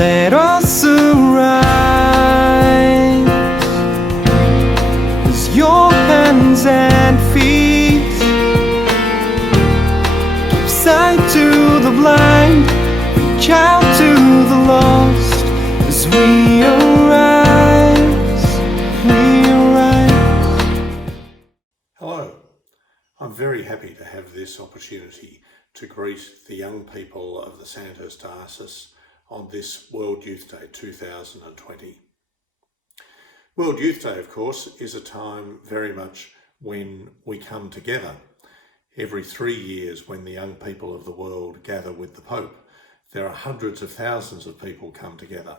let us arise as your hands and feet. Give sight to the blind, reach out to the lost as we arise, we arise. Hello, I'm very happy to have this opportunity to greet the young people of the Sandhurst Diocese on this World Youth Day 2020. World Youth Day, of course, is a time very much when we come together. Every 3 years, when the young people of the world gather with the Pope, there are hundreds of thousands of people come together.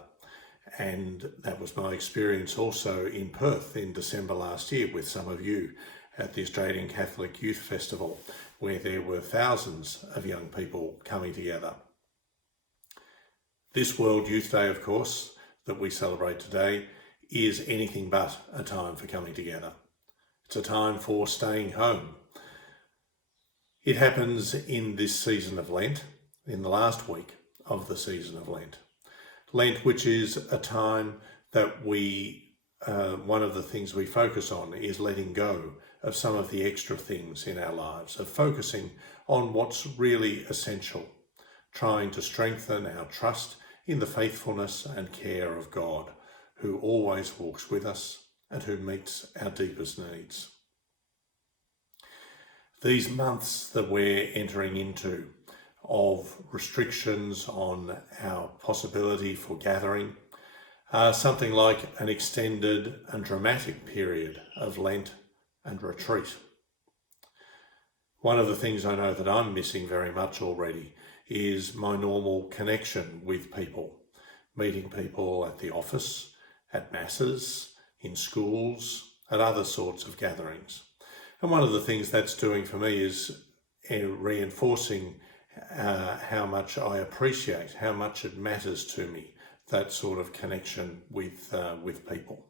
And that was my experience also in Perth in December last year with some of you at the Australian Catholic Youth Festival, where there were thousands of young people coming together. This World Youth Day, of course, that we celebrate today, is anything but a time for coming together. It's a time for staying home. It happens in this season of Lent, in the last week of the season of Lent. Lent, which is a time that one of the things we focus on is letting go of some of the extra things in our lives, of focusing on what's really essential, trying to strengthen our trust in the faithfulness and care of God, who always walks with us and who meets our deepest needs. These months that we're entering into of restrictions on our possibility for gathering are something like an extended and dramatic period of Lent and retreat. One of the things I know that I'm missing very much already is my normal connection with people, meeting people at the office, at masses, in schools, at other sorts of gatherings. And one of the things that's doing for me is reinforcing how much I appreciate, how much it matters to me, that sort of connection with people.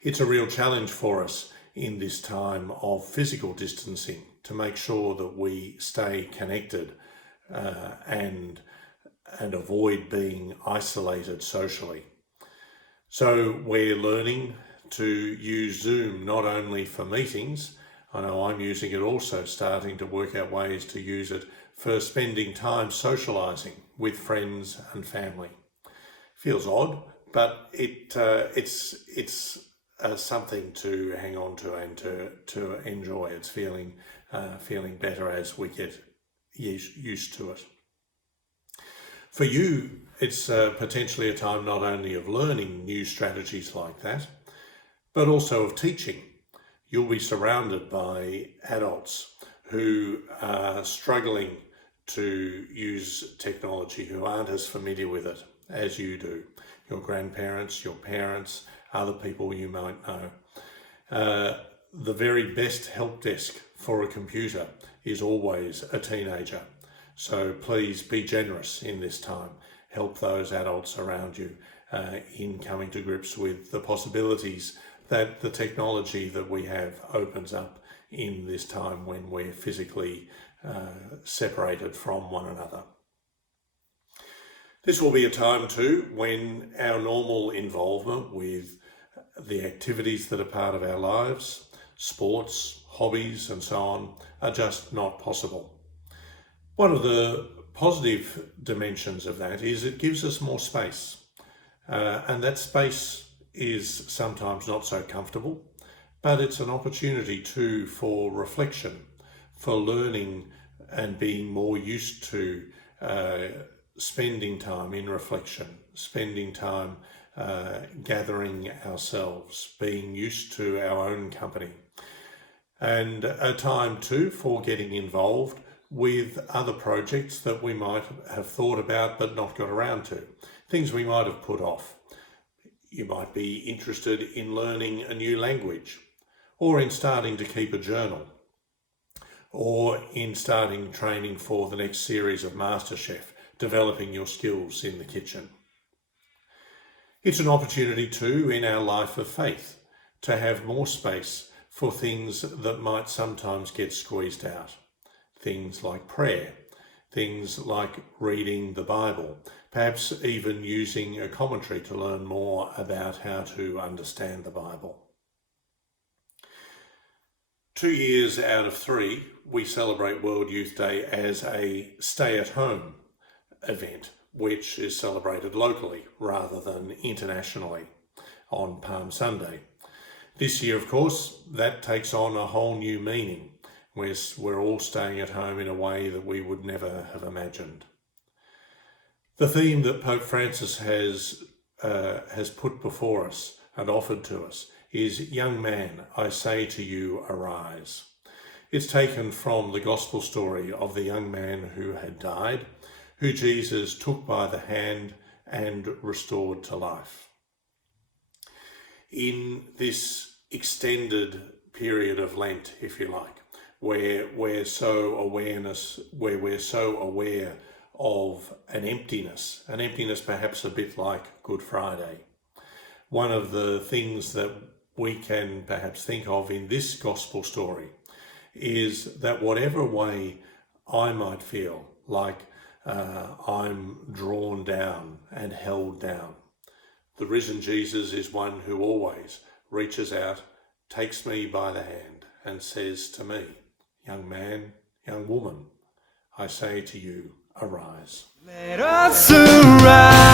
It's a real challenge for us in this time of physical distancing to make sure that we stay connected and avoid being isolated socially. So we're learning to use Zoom not only for meetings. I know I'm using it also, starting to work out ways to use it for spending time socialising with friends and family. Feels odd, but it's something to hang on to and to enjoy. It's feeling better as we get used to it. For you, it's potentially a time not only of learning new strategies like that, but also of teaching. You'll be surrounded by adults who are struggling to use technology, who aren't as familiar with it as you do. Your grandparents, your parents, other people you might know. The very best help desk for a computer is always a teenager. So please be generous in this time. Help those adults around you in coming to grips with the possibilities that the technology that we have opens up in this time when we're physically separated from one another. This will be a time too when our normal involvement with the activities that are part of our lives, sports, hobbies and so on, are just not possible. One of the positive dimensions of that is it gives us more space, and that space is sometimes not so comfortable, but it's an opportunity too for reflection, for learning and being more used to spending time in reflection, spending time gathering ourselves, being used to our own company, and a time too for getting involved with other projects that we might have thought about but not got around to, things we might have put off. You might be interested in learning a new language, or in starting to keep a journal, or in starting training for the next series of MasterChef, developing your skills in the kitchen. It's an opportunity too in our life of faith to have more space for things that might sometimes get squeezed out. Things like prayer, things like reading the Bible, perhaps even using a commentary to learn more about how to understand the Bible. 2 years out of 3, we celebrate World Youth Day as a stay-at-home event, which is celebrated locally rather than internationally on Palm Sunday. This year, of course, that takes on a whole new meaning. We're all staying at home in a way that we would never have imagined. The theme that Pope Francis has put before us and offered to us is, "Young man, I say to you, arise." It's taken from the gospel story of the young man who had died, who Jesus took by the hand and restored to life. In this extended period of Lent, if you like, where we're so aware of an emptiness perhaps a bit like Good Friday. One of the things that we can perhaps think of in this gospel story is that whatever way I might feel like I'm drawn down and held down, the risen Jesus is one who always reaches out, takes me by the hand and says to me, "Young man, young woman, I say to you, arise." Let us arise.